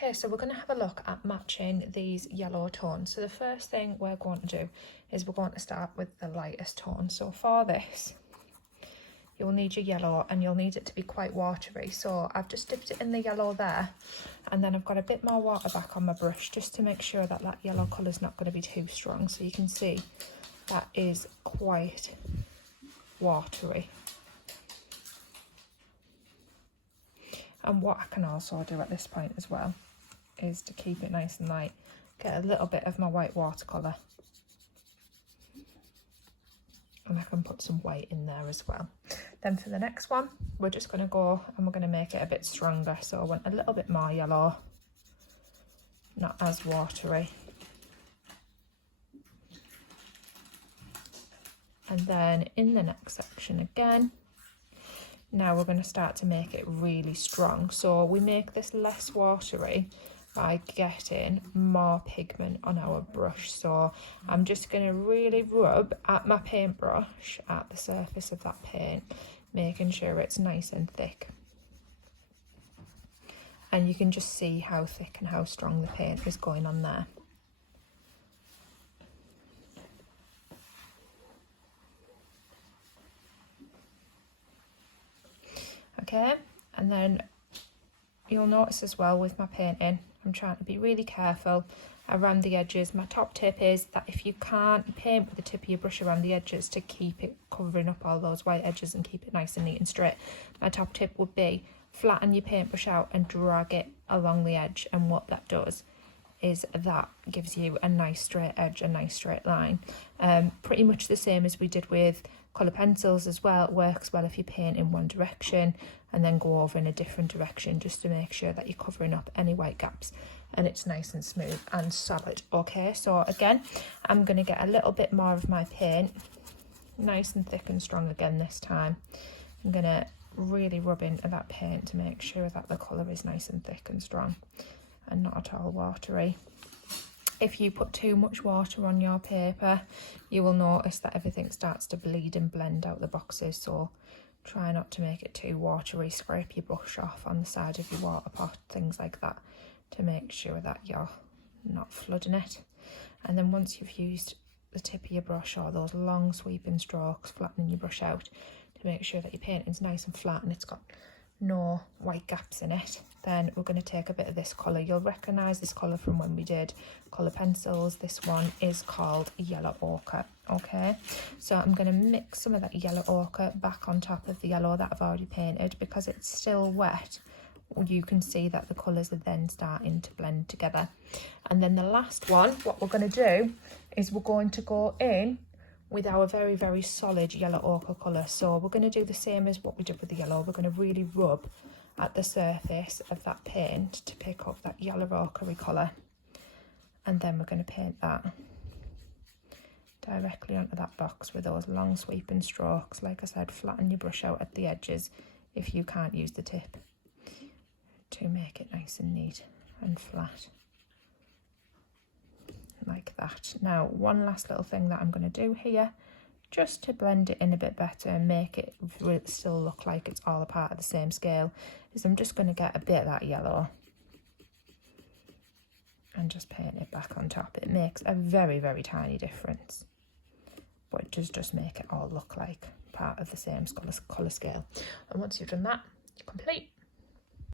Okay, so we're going to have a look at matching these yellow tones. So the first thing we're going to do is we're going to start with the lightest tone. So for this, you'll need your yellow and you'll need it to be quite watery. So I've just dipped it in the yellow there, and then I've got a bit more water back on my brush just to make sure that that yellow colour is not going to be too strong. So you can see that is quite watery. And what I can also do at this point as well is to keep it nice and light, get a little bit of my white watercolour, and I can put some white in there as well. Then for the next one, we're just going to go and we're going to make it a bit stronger. So I want a little bit more yellow, not as watery. And then in the next section again, now we're going to start to make it really strong. So we make this less watery by getting more pigment on our brush. So I'm just going to really rub at my paintbrush at the surface of that paint, making sure it's nice and thick. And you can just see how thick and how strong the paint is going on there. Okay, and then you'll notice as well with my painting, I'm trying to be really careful around the edges. My top tip is that if you can't paint with the tip of your brush around the edges to keep it covering up all those white edges and keep it nice and neat and straight, my top tip would be flatten your paintbrush out and drag it along the edge. And what that does is that gives you a nice straight edge, a nice straight line. Pretty much the same as we did with colour pencils as well. It works well if you paint in one direction and then go over in a different direction, just to make sure that you're covering up any white gaps and it's nice and smooth and solid. Okay, so again, I'm going to get a little bit more of my paint, nice and thick and strong again this time. I'm going to really rub into that paint to make sure that the colour is nice and thick and strong and not at all watery. If you put too much water on your paper, you will notice that everything starts to bleed and blend out the boxes. So try not to make it too watery. Scrape your brush off on the side of your water pot, things like that, to make sure that you're not flooding it. And then once you've used the tip of your brush or those long sweeping strokes, flattening your brush out to make sure that your painting's nice and flat and it's got no white gaps in it, then we're going to take a bit of this colour. You'll recognise this colour from when we did colour pencils. This one is called yellow ochre. Okay, so I'm going to mix some of that yellow ochre back on top of the yellow that I've already painted. Because it's still wet, you can see that the colours are then starting to blend together. And then the last one, what we're going to do is we're going to go in with our very, very solid yellow ochre colour. So we're going to do the same as what we did with the yellow. We're going to really rub at the surface of that paint to pick up that yellow ochre colour. And then we're going to paint that directly onto that box with those long sweeping strokes. Like I said, flatten your brush out at the edges if you can't use the tip, to make it nice and neat and flat. Like that. Now, one last little thing that I'm going to do here, just to blend it in a bit better and make it still look like it's all a part of the same scale, is I'm just going to get a bit of that yellow and just paint it back on top. It makes a very, very tiny difference, but it does just make it all look like part of the same colour scale. And once you've done that, you're complete.